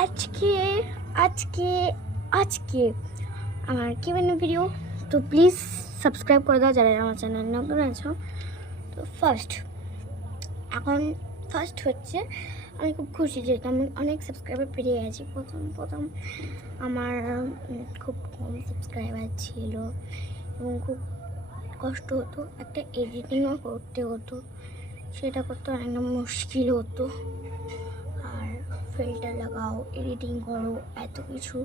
আজকে আজকে আজকে আমার কি মানে ভিডিও, তো প্লিজ সাবস্ক্রাইব করে দাও যারা আমার চ্যানেল নতুন আছো। তো ফার্স্ট হচ্ছে আমি খুব খুশি যেহেতু আমি অনেক সাবস্ক্রাইবার পেরিয়ে গেছি। প্রথম আমার খুব কম সাবস্ক্রাইবার ছিল এবং খুব কষ্ট হতো, একটা এডিটিংও করতে হতো, সেটা করতে অনেকটা মুশকিল হতো। আর ফিল্টার লাগাও, এডিটিং করো, এত কিছু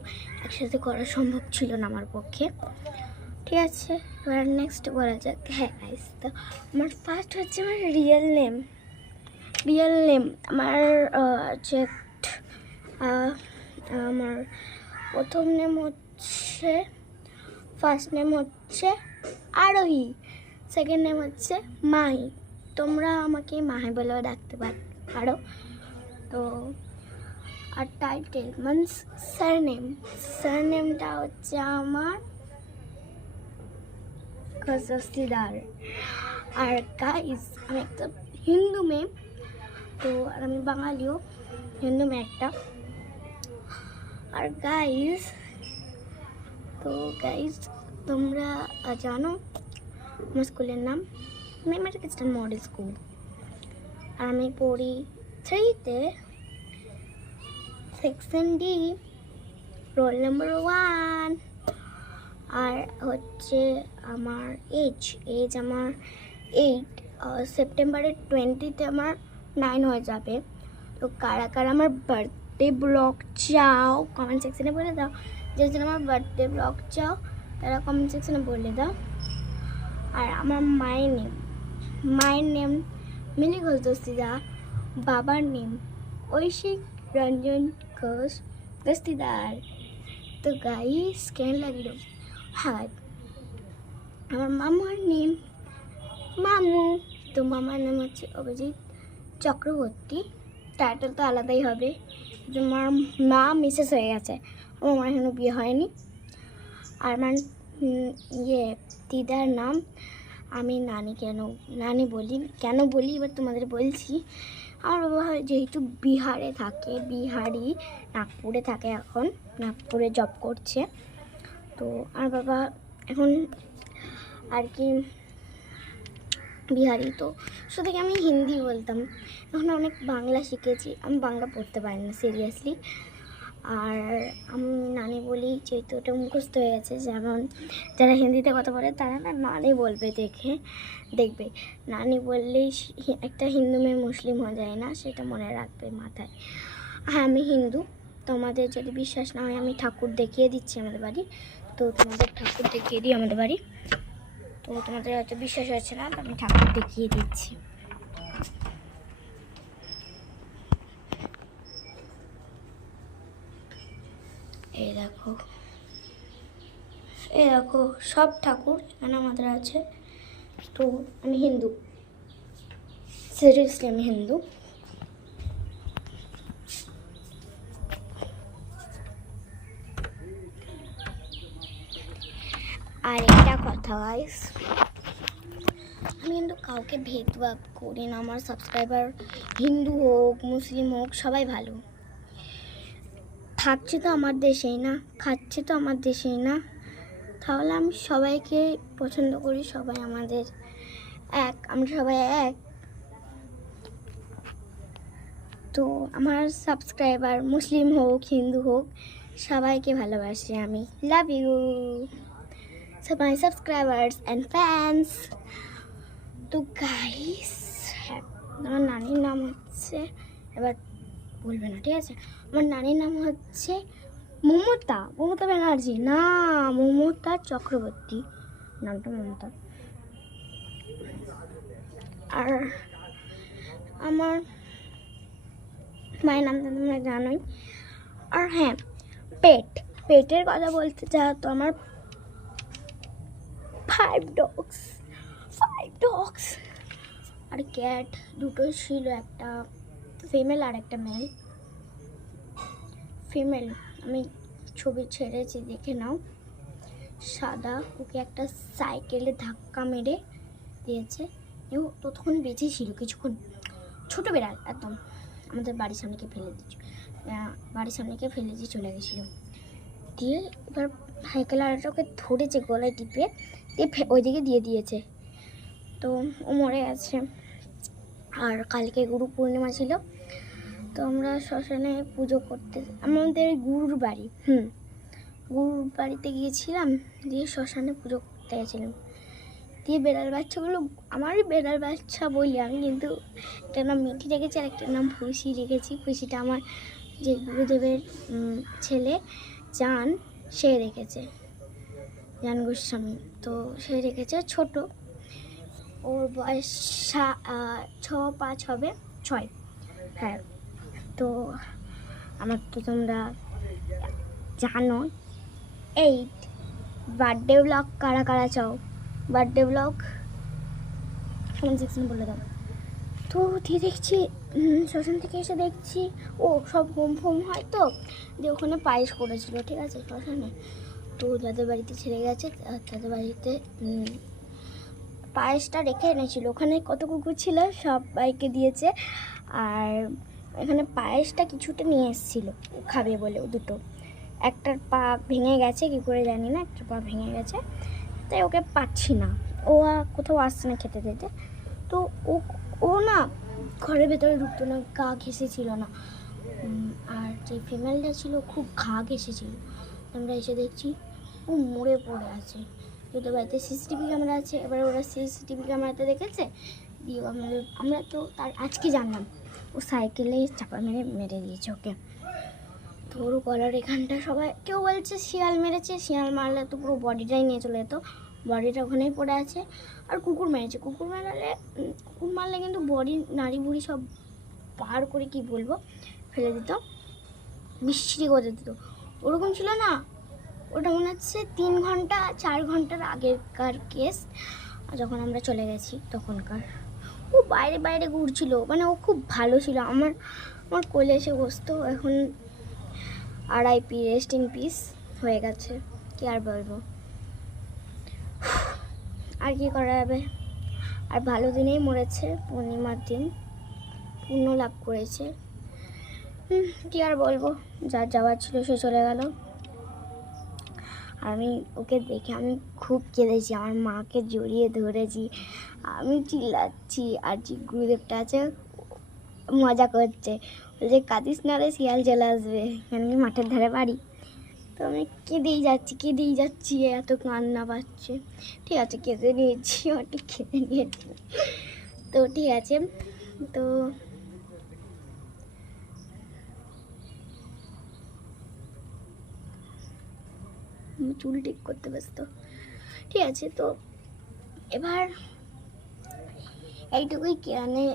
একসাথে করা সম্ভব ছিল না আমার পক্ষে। ঠিক আছে, এবার নেক্সট বলা যাক। হ্যাঁ গাইস, তো আমার ফার্স্ট হচ্ছে আমার রিয়েল নেম আমার আমার প্রথম নেম হচ্ছে, ফার্স্ট নেম হচ্ছে আরোহী, সেকেন্ড নেম হচ্ছে মাহি। তোমরা আমাকে মাহি বলেও ডাকতে পারো। তো আর টাইটেল মিনস সারনেমটা হচ্ছে আমার দস্তিদার। আর গাইস, আমি একটা হিন্দু মেয়ে, তো আর আমি বাঙালিও, হিন্দু মেয়ে একটা। আর গাইস তোমরা জানো আমার স্কুলের নাম মেমারি খ্রিস্টান মডেল স্কুল, আর আমি পড়ি 3-তে, সেকশন ডি, রোল নাম্বার 1। আর হচ্ছে আমার এজ আমার 8, সেপ্টেম্বরের 20-তে আমার 9 হয়ে যাবে। তো কারা আমার বার্থডে ব্লগ চাও কমেন্ট সেকশনে বলে দাও। যেদিন আমার বার্থডে ব্লগ চাও তারা কমেন্ট সেকশনে বলে দাও। আর আমার মায়ের নেম মিলি ঘোষ দস্তিদার, বাবার নেম ঐশিক রঞ্জন ঘোষ দস্তিদার। তো গাইস কেন লাগলো? হ্যাঁ, আমার মামার নেম মামু, তো মামার নাম হচ্ছে অভিজিৎ চক্রবর্তী। টাইটেল তো আলাদাই হবে, আমার মা মিসেস হয়ে গেছে, আমার এখনো বিয়ে হয়নি। আর আমার দিদার নাম আমি নানি বলি এবার তোমাদের বলছি। আমার বাবা যেহেতু বিহারে থাকে, নাগপুরে থাকে, এখন নাগপুরে জব করছে। তো আমার বাবা এখন আর কি বিহারি, তো শুধু আমি হিন্দি বলতাম, এখন অনেক বাংলা শিখেছি। আমি বাংলা পড়তে পারি না সিরিয়াসলি। আর আমি নানি বলি যেহেতু ওটা মুখস্থ হয়ে গেছে, যেমন যারা হিন্দিতে কথা বলে তারা না নানি বলবে, দেখবে নানি বললেই একটা হিন্দু মেয়ে মুসলিম হয়ে যায় না, সেটা মনে রাখবে মাথায়। হ্যাঁ, আমি হিন্দু। তোমাদের যদি বিশ্বাস না হয় আমি ঠাকুর দেখিয়ে দিচ্ছি আমাদের বাড়ি, তো তোমাদের ঠাকুর দেখিয়ে দিই আমাদের বাড়ি। তো তোমাদের হয়তো বিশ্বাস হচ্ছে না, তো আমি ঠাকুর দেখিয়ে দিচ্ছি। এই দেখো সব ঠাকুর এখানে আমাদের আছে। তো আমি হিন্দু, সিরিয়াসলি আমি হিন্দু। আর একটা কথা গাইস, আমি কিন্তু কাউকে ভেদভাব করি না। আমার সাবস্ক্রাইবার হিন্দু হোক মুসলিম হোক সবাই ভালো। থাকছে তো আমার দেশেই না, খাচ্ছে তো আমার দেশেই না, তাহলে আমি সবাইকে পছন্দ করি। সবাই আমাদের এক, আমরা সবাই এক। তো আমার সাবস্ক্রাইবার মুসলিম হোক হিন্দু হোক সবাইকে ভালোবাসি আমি। Love you so my subscribers and fans. তো গাইস, আমার নানির নাম হচ্ছে, এবার বলবে না ঠিক আছে, আমার নানির নাম হচ্ছে মমতা ব্যানার্জি না, মমতা চক্রবর্তী, নামটা মমতা। আর আমার মায়ের নামটা তোমরা জানোই। আর হ্যাঁ, পেটের কথা বলতে চাও তো আমার 5 ডগস আর ক্যাট দুটো ছিল, একটা ফিমেল আর একটা মেল। ফিমেল আমি ছবি ছেড়েছি, দেখে নাও, সাদা, ওকে একটা সাইকেলে ধাক্কা মেরে দিয়েছে, ও ততক্ষণ বেঁচে ছিল কিছুক্ষণ, ছোটো বেড়াল একদম। আমাদের বাড়ির সামনে কে ফেলে দিচ্ছি, বাড়ির সামনে কে ফেলে দিয়ে চলে গেছিলো। দিয়ে এবার সাইকেল আলাটা ওকে ধরেছে গলায় টিপে দিয়ে ওইদিকে দিয়ে দিয়েছে। তো ও মরে গেছে। আর কালকে গুরু পূর্ণিমা ছিল, তো আমরা শ্মশানে পুজো করতে, আমাদের গুরুর বাড়ি গুরুর বাড়িতে গিয়েছিলাম, দিয়ে শ্মশানে পুজো করতে গেছিলাম। দিয়ে বেড়াল বাচ্চাগুলো, আমারই বেড়াল বাচ্চা বলি আমি, কিন্তু একটা নাম মিঠি রেখেছি আর একটা নাম ফুসি রেখেছি। ফুসিটা আমার যে গুরুদেবের ছেলে জান, সে রেখেছে, জান গোস্বামী। তো সে রেখেছে ছোট, ওর বয়স 6-5 হবে, 6। হ্যাঁ, তো আমার তো তোমরা জানো 8 বার্থডে ব্লগ কারা কারা চাও, বার্থডে ব্লগ কমেন্ট সেকশনে বলে দাও। তো দিয়ে দেখছি শ্মশান থেকে এসে দেখছি ও সব হোম ফোম হয়, তো দিয়ে ওখানে পায়েস করেছিল, ঠিক আছে শ্মশানে। তো যাদের বাড়িতে ছেড়ে গেছে তাদের বাড়িতে পায়েসটা রেখে এনেছিল, ওখানে কত কুকুর ছিল সবাইকে দিয়েছে। আর এখানে পায়েসটা কিছুটা নিয়ে এসেছিলো খাবে বলে, দুটো, একটার পা ভেঙে গেছে, কী করে জানি না, একটা পা ভেঙে গেছে, তাই ওকে পাচ্ছি না, ও কোথাও আসছে না খেতে দিতে। তো ও না ঘরের ভেতরে ঢুকতো না, গা ঘেঁষেছিল না। আর যে ফিমেলটা ছিল খুব ঘা ঘেঁষেছিল। আমরা এসে দেখছি ও মরে পড়ে আছে। ওদের বাড়িতে সিসিটিভি ক্যামেরা আছে, এবার ওরা সিসিটিভি ক্যামেরাতে দেখেছে, দিয়ে আমরা তো তার আজকে জানলাম ও সাইকেলে চাপা মেরে দিয়েছে ওকে। তো ওর গলার এখানটা সবাই কেউ বলছে শিয়াল মেরেছে, শিয়াল মারলে তো পুরো বডিটাই নিয়ে চলে যেত, বডিটা ওখানেই পড়ে আছে। আর কুকুর মেরেছে, কুকুর মারলে কিন্তু বডি নাড়ি বুড়ি সব বার করে কি বলবো ফেলে দিত, বিশ্রী করে দিত। ওরকম ছিল না, ওটা মনে হচ্ছে 3-4 ঘন্টার আগেরকার কেস, যখন আমরা চলে গেছি তখনকার। ও বাইরে বাইরে ঘুরছিল, মানে ও খুব ভালো ছিল, আমার কোলে এসে বসতো। এখন RIP, রেস্ট ইন পিস হয়ে গেছে, কি আর বলবো, আর কি করা যাবে। আর ভালো দিনেই মরেছে, পূর্ণিমার দিন পুণ্য লাভ করেছে, কি আর বলবো, যা যাওয়ার ছিল সে চলে গেল। আমি ওকে দেখে আমি খুব কেঁদেছি, আমার মাকে জড়িয়ে ধরেছি, আমি চিল্লাচ্ছি। আর যে গুরুদেবটা আছে মজা করছে, বলছে কাঁদিস না রে, শিয়াল চলে আসবে, কেন কি মাঠের ধারে বাড়ি। তো আমি কেঁদেই যাচ্ছি, এত কান্না পাচ্ছে। ঠিক আছে, কেঁদে নিয়েছি, ওটি কেঁদে নিয়েছি, তো ঠিক আছে। তো চুল ঠিক করতে ব্যস্ত, ঠিক আছে। তো এবার এইটুকুই কেয়ানে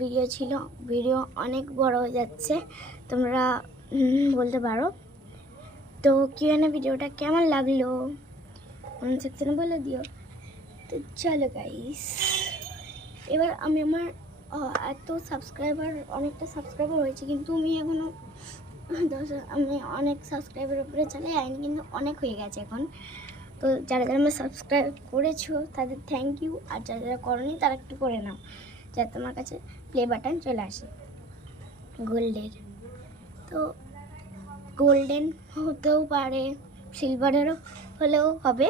ভিডিও ছিল, ভিডিও অনেক বড় হয়ে যাচ্ছে, তোমরা বলতে পারো। তো কিয়ানে ভিডিওটা কেমন লাগলো কমেন্ট সেকশনে বলে দিও। তো চলো গাইস, এবার আমি আমার এত সাবস্ক্রাইবার, অনেকটা সাবস্ক্রাইবার হয়েছে, কিন্তু আমি এখনও আমি অনেক সাবস্ক্রাইবার উপরে চলে যাইনি, কিন্তু অনেক হয়ে গেছে এখন। তো যারা যারা আমার সাবস্ক্রাইব করেছো তাদের থ্যাংক ইউ, আর যারা যারা করোনি তারা একটু করে নাও, যাতে তোমার কাছে প্লে বাটন চলে আসে গোল্ডের। তো গোল্ডেন হতেও পারে, সিলভারেরও হলেও হবে,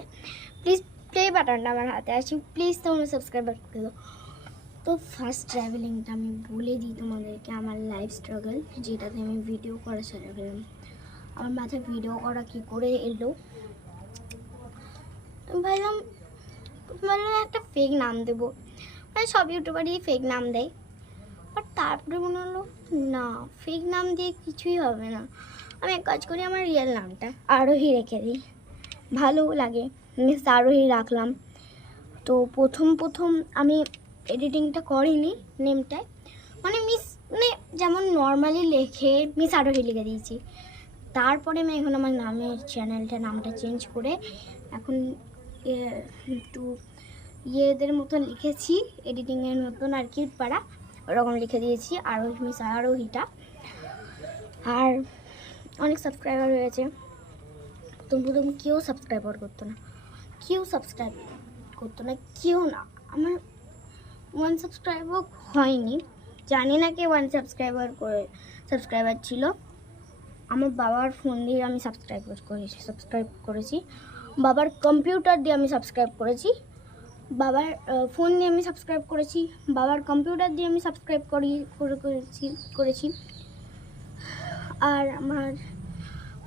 প্লিজ প্লে বাটনটা আমার হাতে আসি, প্লিজ তোমরা সাবস্ক্রাইবার করে দাও। তো ফার্স্ট ট্রাভেলিংটা আমি বলে দিই তোমাদেরকে, আমার লাইফ স্ট্রাগল, যেটাতে আমি ভিডিও করা ছেড়ে ফেলাম। আমার মাথায় ভিডিও করা কী করে এলো, ভাবলাম একটা ফেক নাম দেবো, মানে সব ইউটিউবারই ফেক নাম দেয়, আর তারপরে মনে হলো না, ফেক নাম দিয়ে কিছুই হবে না, আমি এক কাজ করি, আমার রিয়েল নামটা আরোহী রেখে দিই, ভালো লাগে, মিস আরোহী রাখলাম। তো প্রথম আমি এডিটিংটা করিনি নেমটায়, মানে যেমন নর্মালি লেখে মিস আরোহী লিখে দিয়েছি। তারপরে আমি এখন আমার নামটা চেঞ্জ করে এখন একটু ইয়েদের মতন লিখেছি, এডিটিংয়ের মতন আর কি পারা, ওরকম লিখে দিয়েছি মিস আরোহীটা। আর অনেক সাবস্ক্রাইবার হয়েছে, প্রথম কেউ সাবস্ক্রাইব করতো না, কেউ না, আমার 1 সাবস্ক্রাইবও হয়নি, জানি না কে 1 সাবস্ক্রাইবার ছিল। আমার বাবার ফোন দিয়ে আমি সাবস্ক্রাইব করেছি। বাবার কম্পিউটার দিয়ে আমি সাবস্ক্রাইব করেছি। বাবার ফোন দিয়ে আমি সাবস্ক্রাইব করেছি। বাবার কম্পিউটার দিয়ে আমি সাবস্ক্রাইব করেছি। আর আমার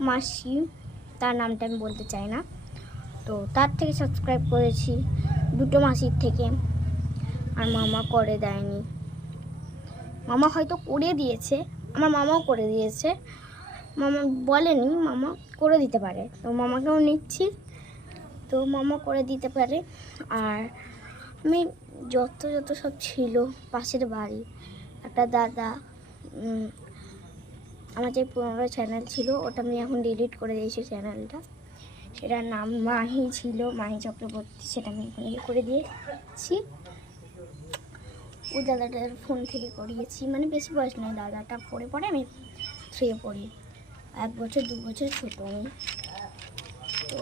মাসি, তার নামটা আমি বলতে চাই না, তো তার থেকে সাবস্ক্রাইব করেছি, দুটো মাসির থেকে। আর মামা করে দেয়নি। মামা হয়তো করে দিয়েছে, আমার মামাও করে দিয়েছে, মামা বলেনি, মামা করে দিতে পারে, তো মামাকেও নিচ্ছি, তো মামা করে দিতে পারে। আর আমি যত সব ছিল, পাশের বাড়ি একটা দাদা, আমার যে পুরোনো চ্যানেল ছিল ওটা আমি এখন ডিলিট করে দিয়েছি চ্যানেলটা, সেটার নাম মাহি ছিল, মাহি চক্রবর্তী, সেটা আমি এখন করে দিয়েছি। ওই দাদাটার ফোন থেকে করিয়েছি, মানে বেশি বয়স নয়, দাদাটা পড়ে আমি 3 পড়ি, 1 বছর 2 বছর ছোটো আমি। তো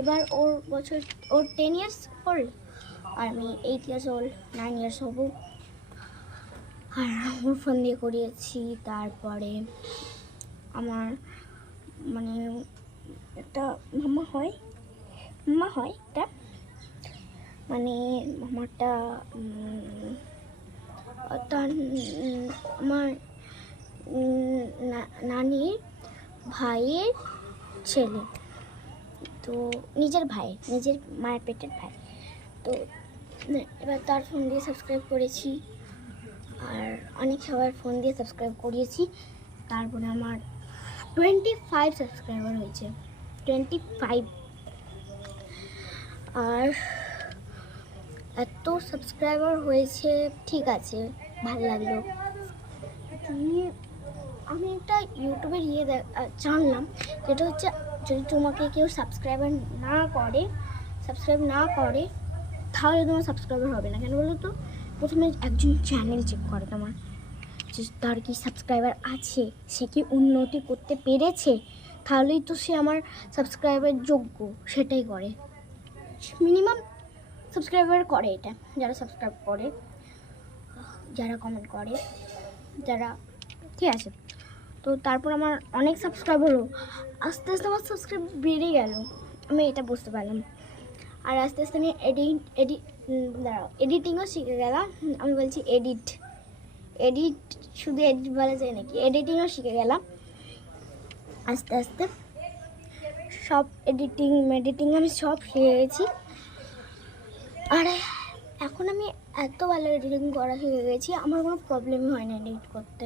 এবার ওর 10 ইয়ার্স ওল্ড, আর আমি 8 ইয়ার্স ওল্ড, 9 ইয়ার্স হব। আর ওর ফোন দিয়ে করিয়েছি। তারপরে আমার মানে একটা মামা হয় একটা, মানে মামাটা আমার নানির ভাইয়ের ছেলে, তো নিজের মায়ের পেটের ভাই। তো এবার তার ফোন দিয়ে সাবস্ক্রাইব করেছি, আর অনেক সবার ফোন দিয়ে সাবস্ক্রাইব করিয়েছি। তারপরে আমার 25 সাবস্ক্রাইবার হয়েছে, 25। আর এত সাবস্ক্রাইবার হয়েছে, ঠিক আছে, ভালো লাগলো। আমি একটা ইউটিউবের জানলাম, যেটা হচ্ছে যদি তোমাকে কেউ সাবস্ক্রাইব না করে তাহলে তোমার সাবস্ক্রাইবার হবে না। কেন বলো তো? প্রথমে একজন চ্যানেল চেক করে তোমার, যে তার কি সাবস্ক্রাইবার আছে, সে কি উন্নতি করতে পেরেছে, তাহলেই তো সে আমার সাবস্ক্রাইবার যোগ্য, সেটাই করে। মিনিমাম সাবস্ক্রাইবার করে এটা, যারা সাবস্ক্রাইব করে, যারা কমেন্ট করে, যারা, ঠিক আছে। তো তারপর আমার অনেক সাবস্ক্রাইব হলো, আস্তে আমার সাবস্ক্রাইব বেড়ে গেল, আমি এটা বুঝতে পারলাম। আর আস্তে আমি এডিটিংও শিখে গেলাম। আমি বলছি এডিট শুধু এডিট বলা যায় নাকি, এডিটিংও শিখে গেলাম আস্তে সব এডিটিং আমি সব শিখে গেছি। আর এখন আমি এত ভালো এডিটিং করা শিখে গেছি, আমার কোনো প্রবলেমই হয় না এডিট করতে।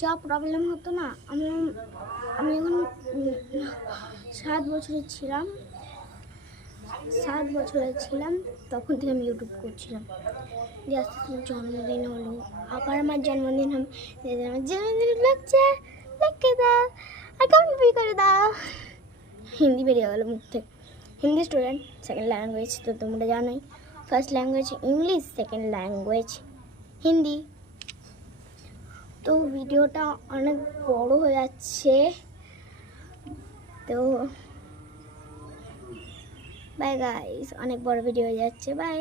যা প্রবলেম হতো না, আমি এখন 7 বছরের ছিলাম, তখন থেকে আমি ইউটিউব করছিলাম। যে আস্তে আস্তে জন্মদিন হলো, আবার আমার জন্মদিন হবে, আমার জন্মদিন লাগছে, লিখে দাও, অ্যাকাউন্ট পে করে দাও। হিন্দি বেরিয়ে গেলো মুখ থেকে। হিন্দি স্টুডেন্ট, সেকেন্ড ল্যাঙ্গুয়েজ তো তোমরা জানোই, first language English, second language Hindi. তো ভিডিওটা অনেক বড় হয়ে যাচ্ছে, তো বাই গাইস, অনেক বড় ভিডিও হয়ে যাচ্ছে, বাই।